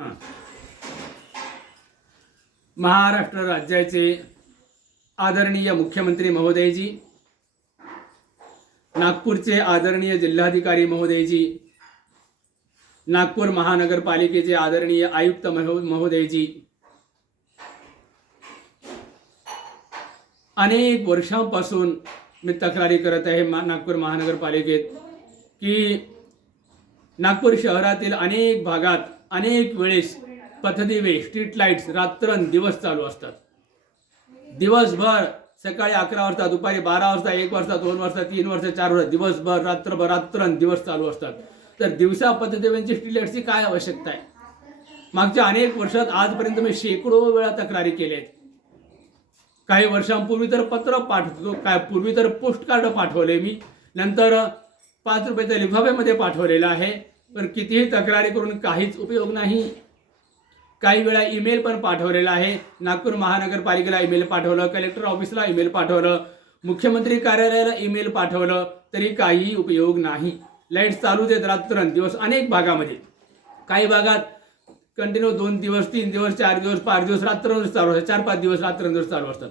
हां. महाराष्ट्र राज्याचे आदरणीय मुख्यमंत्री महोदयजी, नागपूरचे आदरणीय जिल्हाधिकारी महोदयजी, नागपूर महानगरपालिकेचे आदरणीय आयुक्त महोदयजी, अनेक वर्षांपासून मी तक्रारी करत आहे नागपूर महानगरपालिकेत की नागपूर शहरातील अनेक भागात अनेक वेळेस पथदिवे, स्ट्रीट लाईट्स रात्रंदिवस चालू असतात. दिवसभर सकाळी 11 वाजता, दुपारी 12 वाजता, 1 वाजता, 2 वाजता, 3 वाजता, 4 वाजता, दिवसभर रात्रंदिवस चालू असतात. तर दिवसा पथदिव्यांची स्ट्रीट लाईट्सची काय आवश्यकता आहे? मागच्या अनेक वर्षात आजपर्यंत मी शेकडो वेळा तक्रारी केल्या आहेत. काही वर्षांपूर्वी तर पत्र पाठवतो, पूर्वी तर पोस्ट कार्ड पाठवले मी, नंतर 5 रुपयाच्या लिफाफ्यामध्ये पाठवलेलं आहे. पण कितीही तक्रारी करून काहीच उपयोग नाही. काही वेळा ईमेल पण पाठवलेला आहे. नागपूर महानगरपालिकेला ईमेल पाठवलं, कलेक्टर ऑफिसला ईमेल पाठवलं, मुख्यमंत्री कार्यालयाला ईमेल पाठवलं, तरी काही उपयोग नाही. लाईट्स चालूच आहेत रात्रंदिवस अनेक भागामध्ये. काही भागात कंटिन्यू 2 दिवस, 3 दिवस, 4 दिवस, 5 दिवस रात्रंदिवस चालू असतात. 4-5 दिवस रात्रंदिवस चालू असतात.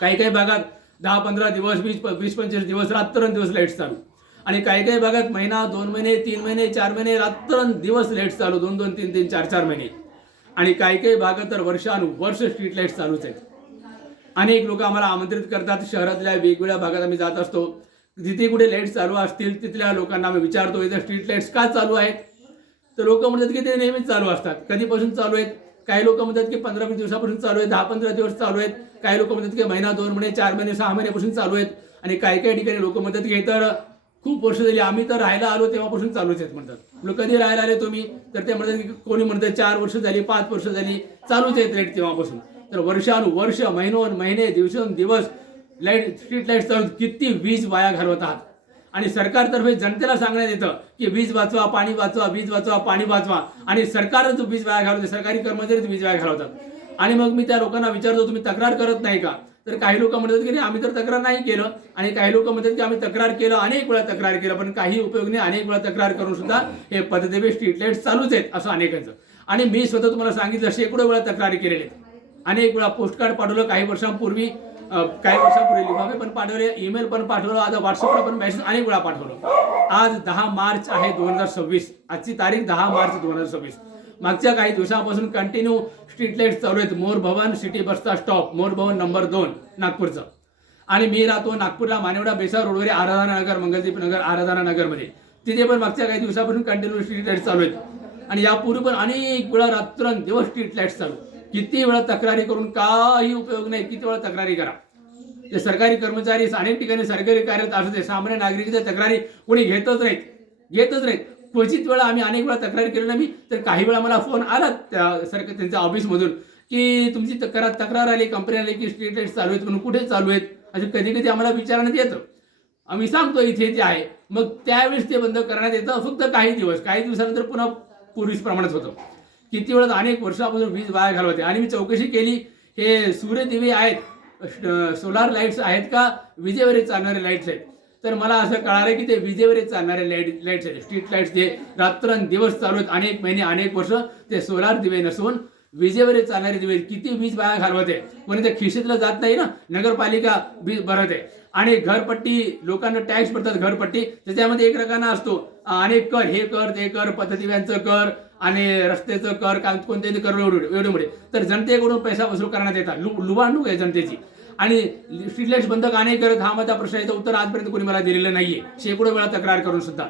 काही भागात 10-15 दिवस, 20-25 दिवस रात्रंदिवस लाईट्स चालू. आणि काही भागात महिना, 2 महिने, 3 महिने, 4 महिने रात्रंदिवस लाईट्स चालू, 2-2, 3-3, 4-4 महिने. आणि काही भागात तर वर्षानुवर्ष स्ट्रीट लाईट्स चालूच आहेत. अनेक लोक आम्हाला आमंत्रित करतात. शहरातल्या वेगवेगळ्या भागात आम्ही जात असतो. जिथे कुठे लाईट्स चालू असतील तिथल्या लोकांना आम्ही विचारतो, इथं स्ट्रीट लाईट्स का चालू आहेत? तर लोक म्हणतात की ते नेहमीच चालू असतात. कधीपासून चालू आहेत? काही लोक म्हणतात की 15-20 दिवसापासून चालू आहेत, 10-15 दिवस चालू आहेत. काही लोक म्हणतात की महिना, 2 महिने, 4 महिने, 6 महिन्यापासून चालू आहेत. आणि काही ठिकाणी लोक म्हणतात की हे तर खूप वर्ष झाली, आम्ही तर राहायला आलो तेव्हापासून चालूच आहेत म्हणतात. लोक कधी राहायला आले तुम्ही? तर ते म्हणतात की कोणी म्हणतात 4 वर्ष झाली, 5 वर्ष झाली, चालूच आहेत लाईट तेव्हापासून. तर वर्षानुवर्ष, महिनोन-महिने, दिवसेंदिवस लाईट, स्ट्रीट लाईट चालू. किती वीज वाया घालवतात. आणि सरकारतर्फे जनतेला सांगण्यात येतं की वीज वाचवा, पाणी वाचवा, वीज वाचवा, पाणी वाचवा. आणि सरकारच वीज वाया घालवते, सरकारी कर्मचारीच वीज वाया घालवतात. आणि मग मी त्या लोकांना विचारतो, तुम्ही तक्रार करत नाही का? तर काही लोक म्हणतात की आम्ही तर तक्रार नाही केलं. आणि काही लोक म्हणतात की आम्ही तक्रार केलं, अनेक वेळा तक्रार केलं, पण काही उपयोग नाही. अनेक वेळा तक्रार करून सुद्धा हे पथदिवे, स्ट्रीट लाईट चालूच आहेत असं अनेकांचं. आणि मी स्वतः तुम्हाला सांगितलं, शेकडो वेळा तक्रारी केलेल्या आहेत. अनेक वेळा पोस्ट कार्ड पाठवलं, काही वर्षांपूर्वी लिफाफे पण पाठवले, ईमेल पण पाठवलं, आता व्हॉट्सअपला पण मेसेज अनेक वेळा पाठवलं. आज 10 मार्च आहे 2026. आजची तारीख 10 मार्च 2026. मागच्या काही दिवसांपासून कंटिन्यू स्ट्रीट लाईट्स चालू आहेत. मोर भवन सिटी बसचा स्टॉप, मोर भवन नंबर 2 नागपूरचं. आणि मी राहतो नागपूरला मानेवडा बेसा रोडवर आराधना नगर, मंगलदीप नगर, आराधना नगरमध्ये. तिथे पण मागच्या काही दिवसापासून कंटिन्यू स्ट्रीट लाईट्स चालू आहेत. आणि यापूर्वी पण अनेक वेळा रात्रंदिवस स्ट्रीट लाईट्स चालू. किती वेळा तक्रारी करून काही उपयोग नाही. किती वेळा तक्रारी करा. ते सरकारी कर्मचारी अनेक ठिकाणी सरकारी कार्यरत असते, सामान्य नागरिकांच्या तक्रारी कोणी घेतच नाहीत. क्वचित वेळा आम्ही अनेक वेळा तक्रारी केली ना मी, तर काही वेळा मला फोन आला त्यांच्या ऑफिसमधून की तुमची तक्रार आली, कंपनी आली की स्ट्रीट लाईट्स चालू आहेत म्हणून. कुठे चालू आहेत असे कधी आम्हाला विचारण्यात येतं. आम्ही सांगतो इथे ते आहे. मग त्यावेळेस ते बंद करण्यात येतं. फक्त काही दिवसानंतर पुन्हा पूर्वीच प्रमाणात होतं. किती वेळात अनेक वर्षापासून वीज वाया घालवते. आणि मी चौकशी केली, हे सूर्यदिवे आहेत, सोलार लाईट्स आहेत का विजेवर चालणारे लाईट्स आहेत? तर मला असं कळालं की ते विजेवर चालणारे लाईट्स आहेत. स्ट्रीट लाईट्स जे रात्रंदिवस चालू आहेत, अनेक महिने, अनेक वर्ष, ते सोलार दिवे नसून विजेवर चालणारे दिवे. किती वीज वाया घालवते. कोणी ते खिशीतलं जात नाही ना, नगरपालिका वीज भरत आहे. आणि घरपट्टी, लोकांना टॅक्स पडतात घरपट्टी, त्याच्यामध्ये एक रकाना असतो, अनेक कर, हे कर, ते कर, पथदिव्यांचं कर आणि रस्त्याचं कर, कोणत्याही कर एवढे. तर जनतेकडून पैसा वसूल करण्यात येतात. लुबाडणूक आहे जनतेची. आणि स्ट्रीट लाईट्स बंद का नाही करत, हा माझा प्रश्न. याचं उत्तर आजपर्यंत कोणी मला दिलेलं नाहीये, शेकडो वेळा तक्रार करून सुद्धा.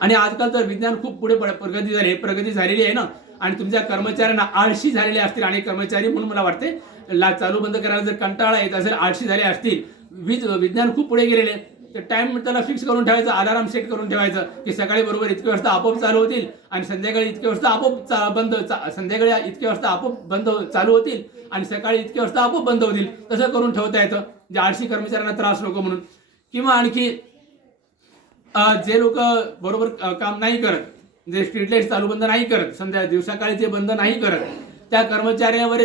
आणि आजकाल तर विज्ञान खूप पुढे प्रगती झालेली आहे ना. आणि तुमच्या कर्मचाऱ्यांना आळशी झालेले असतील अनेक कर्मचारी, म्हणून मला वाटते चालू बंद करायला जर कंटाळा येत असेल, आळशी झाले असतील. विज्ञान खूप पुढे गेलेले. तर टाइम त्याला फिक्स करून ठेवायचा, अलार्म सेट करून ठेवायचं की सकाळी बरोबर इतक्या वाजता आपोआप चालू होतील आणि संध्याकाळी इतक्या वाजता आपोआप बंद, संध्याकाळी इतक्या वाजता आपोआप बंद चालू होतील आणि सकाळी इतक्या वाजता आपोआप बंद होतील. तसं करून ठेवता येतं, जे आळशी कर्मचाऱ्यांना त्रास नको म्हणून. किंवा आणखी जे लोक बरोबर काम नाही करत, जे स्ट्रीट लाईट चालू बंद नाही करत, दिवसाकाळी जे बंद नाही करत, त्या कर्मचाऱ्यावर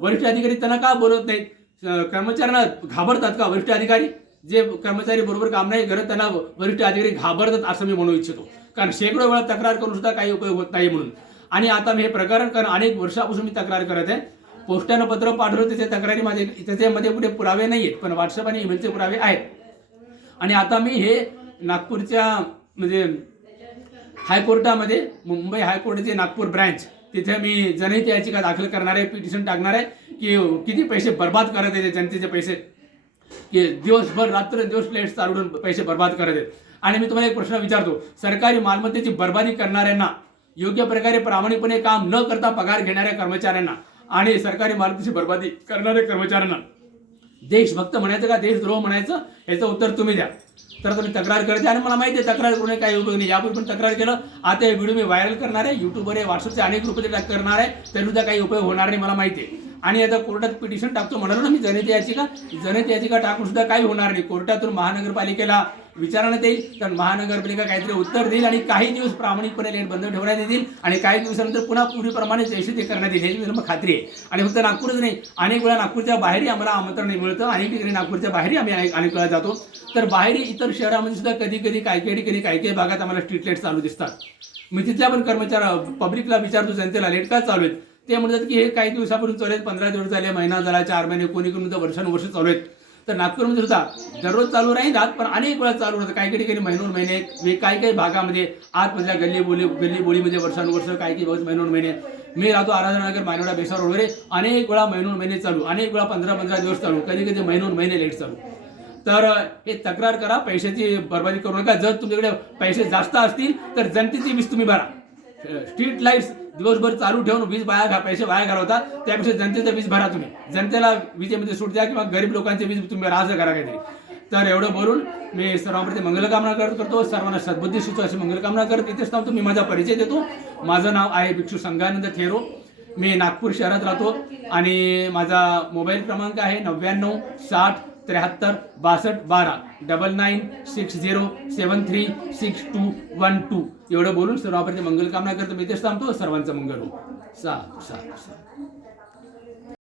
वरिष्ठ अधिकारी त्यांना का बोलत नाहीत? कर्मचाऱ्यांना घाबरतात का वरिष्ठ अधिकारी? जे कर्मचारी बरोबर काम नाही करत त्यांना वरिष्ठ अधिकारी घाबरतात असं मी म्हणू इच्छितो. कारण शेकडो वेळा तक्रार करून सुद्धा काही उपयोग होत नाही म्हणून. आणि आता मी हे प्रकरण कारण अनेक वर्षापासून मी तक्रार करत आहे. पोस्टानं पत्र पाठवलं, त्याच्या तक्रारी माझे त्याच्यामध्ये कुठे पुरावे नाही आहेत, पण व्हॉट्सअप आणि ईमेलचे पुरावे आहेत. आणि आता मी हे नागपूरच्या म्हणजे हायकोर्टामध्ये, मुंबई हायकोर्टाचे नागपूर ब्रँच, तिथे मी जनहित याचिका दाखल करणार आहे, पिटिशन टाकणार आहे की किती पैसे बर्बाद करत आहेत जनतेचे पैसे, की दिवसभर रात्र दिवस लाईट चालवून पैसे बर्बाद करत आहेत. आणि मी तुम्हाला एक प्रश्न विचारतो, सरकारी मालमत्तेची बर्बादी करणाऱ्यांना, योग्य प्रकारे प्रामाणिकपणे काम न करता पगार घेणाऱ्या कर्मचाऱ्यांना आणि सरकारी मालमत्तेची बर्बादी करणाऱ्या कर्मचाऱ्यांना देशभक्त म्हणायचं का देशद्रोह म्हणायचं, याचं उत्तर तुम्ही द्या. तर तुम्ही तक्रार करते आणि मला माहिती आहे तक्रार करून काही उपयोग नाही. यापूर्वी पण तक्रार केलं, आता हे व्हिडिओ मी व्हायरल करणार आहे, युट्यूबवर आहे, व्हॉट्सअपचे अनेक रुपये टाक करणार आहे, तरी सुद्धा काही उपयोग होणार नाही मला माहिती आहे. आणि आता कोर्टात पिटिशन टाकतो म्हणालो ना मी, जनहित याचिका टाकून सुद्धा काही होणार नाही. कोर्टातून महानगरपालिकेला विचारण्यात येईल, तर महानगरपालिका काहीतरी उत्तर देईल आणि काही दिवस प्रामाणिकपणे लाईट बंद ठेवण्यात येतील आणि काही दिवसानंतर पुन्हा पूर्वीप्रमाणे जैसे ते करण्यात येईल, याची मला खात्री आहे. आणि फक्त नागपूरच नाही, अनेक वेळा नागपूरच्या बाहेरही आम्हाला आमंत्रण मिळतं, अनेक ठिकाणी नागपूरच्या बाहेरही आम्ही अनेक वेळा जातो. तर बाहेरही इतर शहरामध्ये सुद्धा कधी कधी काही ठिकाणी काही भागात आम्हाला स्ट्रीट लाईट चालू दिसतात. मी तिथल्या पण कर्मचारी पब्लिकला विचारतो, जनतेला लाईट का चालू आहेत, ते म्हणतात की हे काही दिवसापासून चालू आहेत, 15 दिवस झाले, महिना झाला, 4 महिने, कोणी कोणी वर्षानुवर्ष चालू आहेत. तर नागपूरमध्ये सुद्धा दररोज चालू राहतात, पण अनेक वेळा चालू राहतात. काही ठिकाणी महिने, काही भागामध्ये आतमधल्या गल्ली बोळीमध्ये वर्षानुवर्ष, काही महिने. मी राहतो आराधनानगर, मानवडा, बेसार वगैरे, अनेक वेळा महिने चालू, अनेक वेळा 15 दिवस चालू, कधी महिने लेट चालू. तर हे तक्रार करा, पैशाची बर्बादी करू नका. जर तुमच्याकडे पैसे जास्त असतील तर जनतेची वीज तुम्ही भरा. स्ट्रीट लाईट्स दिवसभर चालू ठेवून वीज पैसे वाया घालवतात, त्यापेक्षा जनतेचं वीज भरा तुम्ही. जनतेला विजेमध्ये सूट द्या किंवा गरीब लोकांचे वीज तुम्ही राज करा काहीतरी. तर एवढं बोलून मी सर्वांप्रती मंगलकामना करतो, सर्वांना सद्बुद्धी सुचो अशी मंगलकामना करत इथेच थांबतो. मी माझा परिचय देतो. माझं नाव आहे भिक्षू संगानंद थेरो. मी नागपूर शहरात राहतो आणि माझा मोबाईल क्रमांक आहे 99 60 73 62 12 9960736212. एवढं बोलून सर्वांप्रती मंगलकामना करतो. मी इथेच थांबतो. सर्वांचं मंगल हो. साधू साधू साधू.